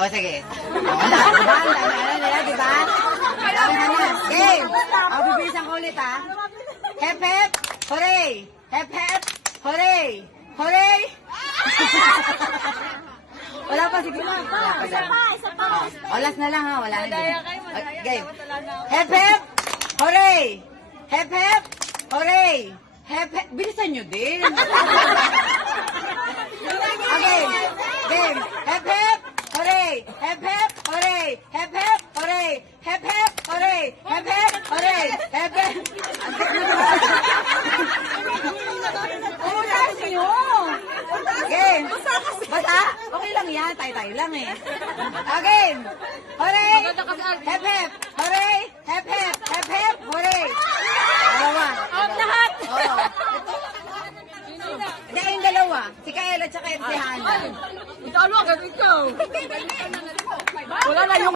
O, sige. O, wala. Diba? Diba? Game. O, bibilisan ko ulit, ha? Hep, hep. Hooray. Hep, hep. Hooray. Hooray. Wala pa, sige. Wala pa. Isa pa. O, last na lang, ha? Wala na. Game. Hep, hep. Hooray. Hep, hep. Hooray. Hep, hep. Bilisan nyo din. Okay. Game. Hep, hep. Hooray. Hep, hep. Hooray. Hep, hep. Hooray. Hep, hep. Hooray. Hep, hep. Hooray. Hep, hep. Umutas nyo. Game. Basta? Okay lang yan. Tayo-tayo lang eh. Again. Hooray. Hep, hep. Hooray. Hep, hep. Hep, hep. Hooray. Dalawa. Lahat. Oo. Hindi, yung dalawa. Si Kaela at si Hannah. Ikaw, ikaw.